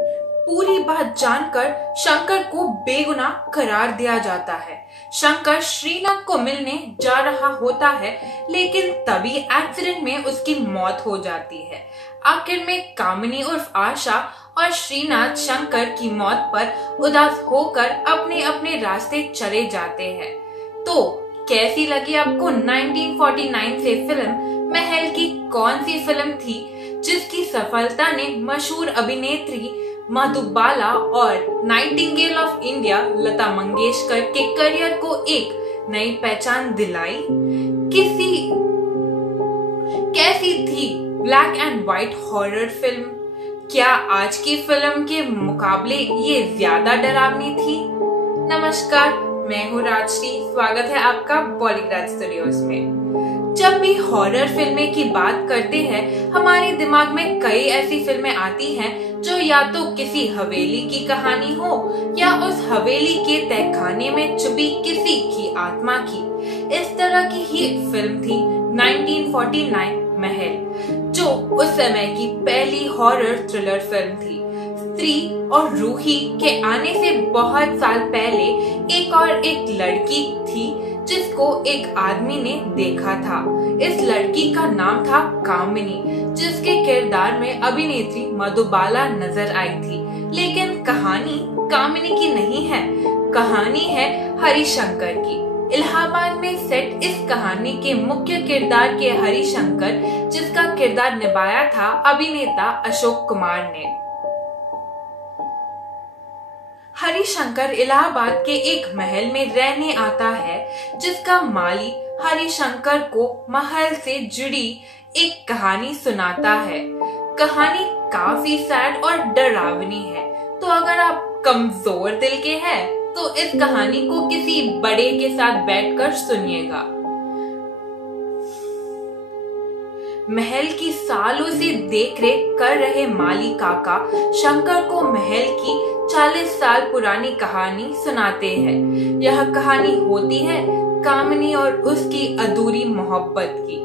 पूरी बात जानकर शंकर को बेगुनाह करार दिया जाता है। शंकर श्रीनाथ को मिलने जा रहा होता है, लेकिन तभी एक्सीडेंट में उसकी मौत हो जाती है। आखिर में कामिनी उर्फ आशा और श्रीनाथ शंकर की मौत पर उदास होकर अपने अपने रास्ते चले जाते हैं। तो कैसी लगी आपको 1949 से फिल्म महल की कौन सी फिल्म थी जिसकी सफलता ने मशहूर अभिनेत्री मधुबाला और Nightingale of India Lata Mangeshkar के करियर को एक नई पहचान दिलाई? कैसी थी black and white horror film? क्या आज की फिल्म के मुकाबले ये ज्यादा डरावनी थी? नमस्कार, मैं हूँ राजश्री। स्वागत है आपका बॉलीग्राज स्टूडियोज में। जब भी हॉरर फिल्में की बात करते हैं, हमारे दिमाग में कई ऐसी फिल्में आती हैं जो या तो किसी हवेली की कहानी हो या उस हवेली के तहखाने में छुपी किसी की आत्मा की। इस तरह की ही फिल्म थी 1949 महल, जो उस समय की पहली हॉरर थ्रिलर फिल्म थी। स्त्री और रूही के आने से बहुत साल पहले एक लड़की थी जिसको एक आदमी ने देखा था। इस लड़की का नाम था कामिनी, जिसके किरदार में अभिनेत्री मधुबाला नजर आई थी। लेकिन कहानी कामिनी की नहीं है, कहानी है हरिशंकर की। इलाहाबाद में सेट इस कहानी के मुख्य किरदार के हरिशंकर, जिसका किरदार निभाया था अभिनेता अशोक कुमार ने। हरिशंकर इलाहाबाद के एक महल में रहने आता है, जिसका माली हरिशंकर को महल से जुड़ी एक कहानी सुनाता है। कहानी काफी सैड और डरावनी है, तो अगर आप कमजोर दिल के हैं तो इस कहानी को किसी बड़े के साथ बैठकर सुनिएगा। महल की सालों से देखरेख कर रहे माली काका शंकर को महल की 40 साल पुरानी कहानी सुनाते हैं। यह कहानी होती है कामिनी और उसकी अधूरी मोहब्बत की।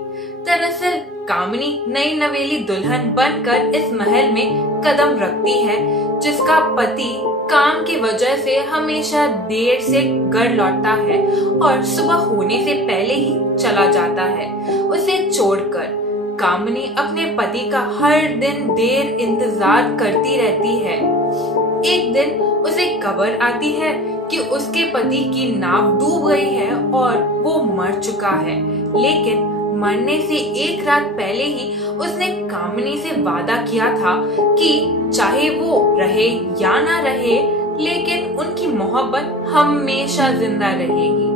दरअसल कामिनी नई नवेली दुल्हन बनकर इस महल में कदम रखती है, जिसका पति काम की वजह से हमेशा देर से घर लौटता है और सुबह होने से पहले ही चला जाता है। उसे छोड़कर कामिनी अपने पति का हर दिन देर इंतजार करती रहती है। एक दिन उसे खबर आती है कि उसके पति की नाव डूब गई है और वो मर चुका है। लेकिन मरने से एक रात पहले ही उसने कामिनी से वादा किया था कि चाहे वो रहे या ना रहे, लेकिन उनकी मोहब्बत हमेशा जिंदा रहेगी।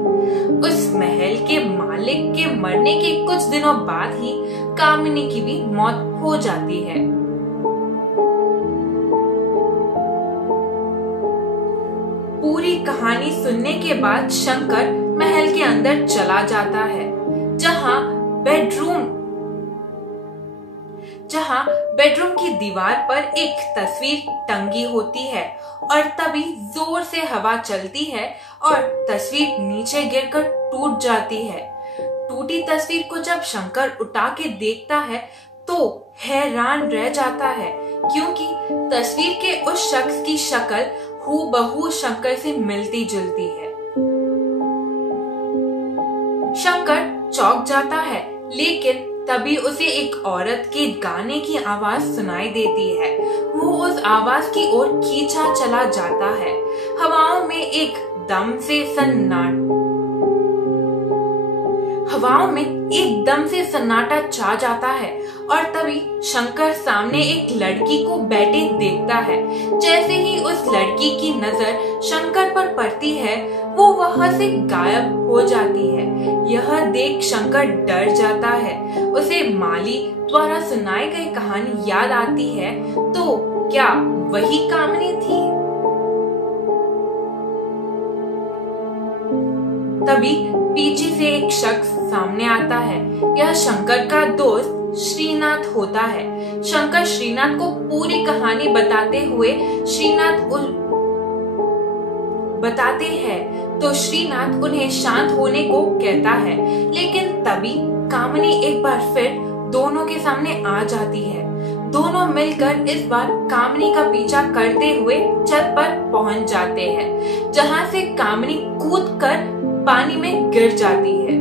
उस महल के मालिक के मरने के कुछ दिनों बाद ही कामिनी की भी मौत हो जाती है। पूरी कहानी सुनने के बाद शंकर महल के अंदर चला जाता है, जहां बेडरूम की दीवार पर एक तस्वीर टंगी होती है और तभी जोर से हवा चलती है और तस्वीर नीचे गिरकर टूट जाती है। टूटी तस्वीर को जब शंकर उठा के देखता है तो हैरान रह जाता है, क्योंकि तस्वीर के उस शख्स की शक्ल हूबहू शंकर से मिलती जुलती है। शंकर चौंक जाता है, लेकिन तभी उसे एक औरत के गाने की आवाज सुनाई देती है। वो उस आवाज की ओर खींचा चला जाता है। हवाओं में एकदम से सन्नाटा छा जाता है और तभी शंकर सामने एक लड़की को बैठे देखता है। जैसे ही उस लड़की की नजर शंकर पर पड़ती है, वो वहां से गायब हो जाती है। यह देख शंकर डर जाता है। उसे माली द्वारा सुनाई गई कहानी याद आती है। तो क्या वही कामिनी थी? तभी पीछे से एक शख्स सामने आता है। यह शंकर का दोस्त श्रीनाथ होता है। शंकर श्रीनाथ को पूरी कहानी बताते हैं तो श्रीनाथ उन्हें शांत होने को कहता है। लेकिन तभी कामिनी एक बार फिर दोनों के सामने आ जाती है। दोनों मिलकर इस बार कामिनी का पीछा करते हुए छत पर पहुंच जाते हैं, जहां से कामिनी कूदकर पानी में गिर जाती है।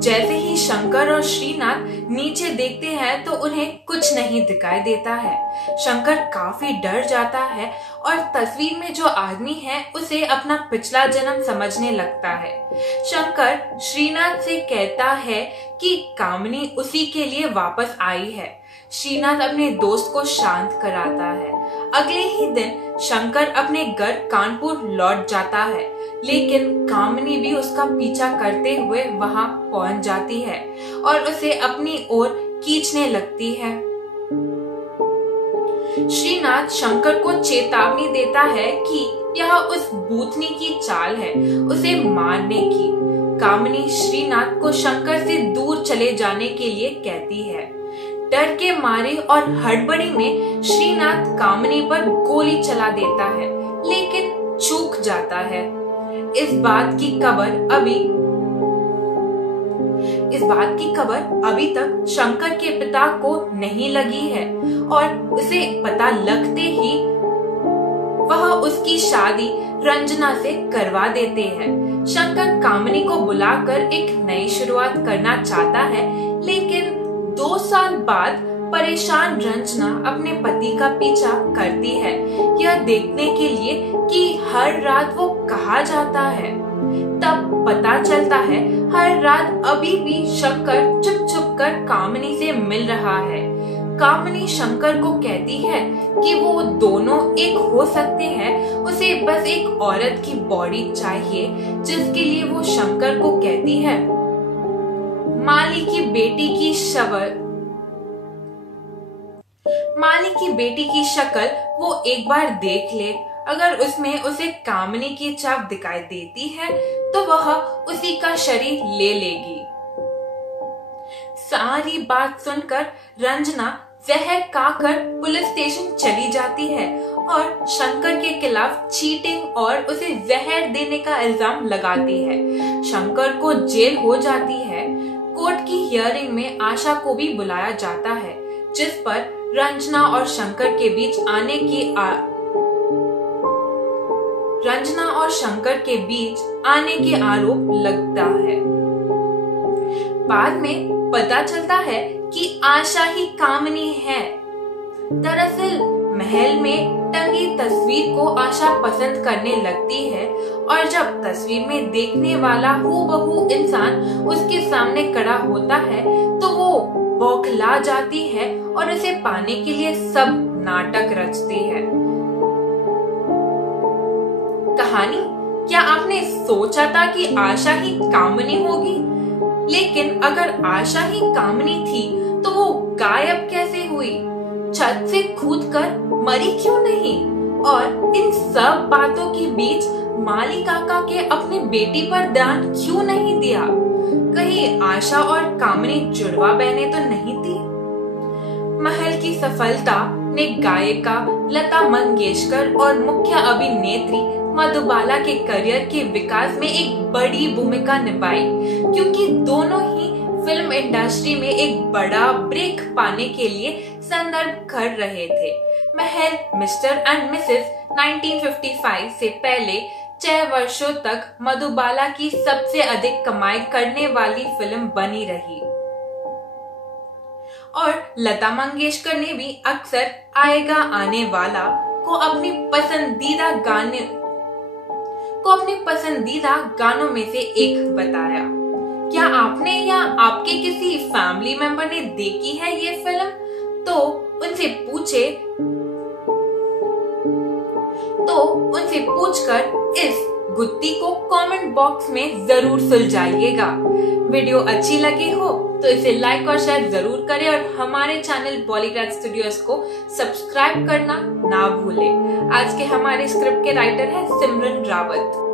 जैसे ही शंकर और श्रीनाथ नीचे देखते हैं तो उन्हें कुछ नहीं दिखाई देता है। शंकर काफी डर जाता है और तस्वीर में जो आदमी है उसे अपना पिछला जन्म समझने लगता है। शंकर श्रीनाथ से कहता है कि कामिनी उसी के लिए वापस आई है। श्रीनाथ अपने दोस्त को शांत कराता है। अगले ही दिन शंकर अपने घर कानपुर लौट जाता है, लेकिन कामिनी भी उसका पीछा करते हुए वहां पहुंच जाती है और उसे अपनी ओर खींचने लगती है। श्रीनाथ शंकर को चेतावनी देता है कि यह उस भूतनी की चाल है उसे मारने की। कामिनी श्रीनाथ को शंकर से दूर चले जाने के लिए कहती है। डर के मारे और हड़बड़ी में श्रीनाथ कामिनी पर गोली चला देता है, लेकिन चूक जाता है। इस बात की खबर अभी तक शंकर के पिता को नहीं लगी है और उसे पता लगते ही वह उसकी शादी रंजना से करवा देते हैं। शंकर कामिनी को बुलाकर एक नई शुरुआत करना चाहता है, लेकिन 2 साल बाद परेशान रंजना अपने पति का पीछा करती है, यह देखने के लिए कि हर रात वो कहाँ जाता है। तब पता चलता है हर रात अभी भी शंकर छुप छुप कर कामिनी से मिल रहा है। कामिनी शंकर को कहती है कि वो दोनों एक हो सकते हैं, उसे बस एक औरत की बॉडी चाहिए, जिसके लिए वो शंकर को कहती है माली की बेटी की शक्ल वो एक बार देख ले। अगर उसमें उसे कामिनी की छाप दिखाई देती है तो वह उसी का शरीर ले लेगी। सारी बात सुनकर रंजना जहर खाकर पुलिस स्टेशन चली जाती है और शंकर के खिलाफ चीटिंग और उसे जहर देने का इल्जाम लगाती है। शंकर को जेल हो जाती है। कोर्ट की हियरिंग में आशा को भी बुलाया जाता है, जिस पर रंजना और शंकर के बीच आने के आरोप लगता है। बाद में पता चलता है कि आशा ही कामिनी है। दरअसल महल में टंगी तस्वीर को आशा पसंद करने लगती है और जब तस्वीर में देखने वाला हूबहू इंसान उसके सामने खड़ा होता है तो वो बौखला जाती है और उसे पाने के लिए सब नाटक रचती है। कहानी, क्या आपने सोचा था कि आशा ही कामिनी होगी? लेकिन अगर आशा ही कामिनी थी तो वो गायब कैसे हुई? छत से कूदकर मरी क्यों नहीं? और इन सब बातों के बीच माली काका के अपनी बेटी पर ध्यान क्यों नहीं दिया? कहीं आशा और कामिनी जुड़वा बहनें तो नहीं थी? महल की सफलता ने गायिका लता मंगेशकर और मुख्य अभिनेत्री मधुबाला के करियर के विकास में एक बड़ी भूमिका निभाई, क्योंकि दोनों ही फिल्म इंडस्ट्री में एक बड़ा ब्रेक पाने के लिए संदर्भ कर रहे थे। महल मिस्टर एंड मिसेस 1955 से पहले 6 वर्षों तक मधुबाला की सबसे अधिक कमाई करने वाली फिल्म बनी रही और लता मंगेशकर ने भी अक्सर आएगा आने वाला को अपने पसंदीदा गानों में से एक बताया। क्या आपने या आपके किसी फैमिली मेंबर ने देखी है ये फिल्म? तो उनसे पूछकर इस गुत्थी को कमेंट बॉक्स में जरूर सुलझाइएगा। वीडियो अच्छी लगी हो तो इसे लाइक और शेयर जरूर करें और हमारे चैनल बॉलीग्राड स्टूडियोज को सब्सक्राइब करना ना भूलें। आज के हमारे स्क्रिप्ट के राइटर हैं सिमरन रावत।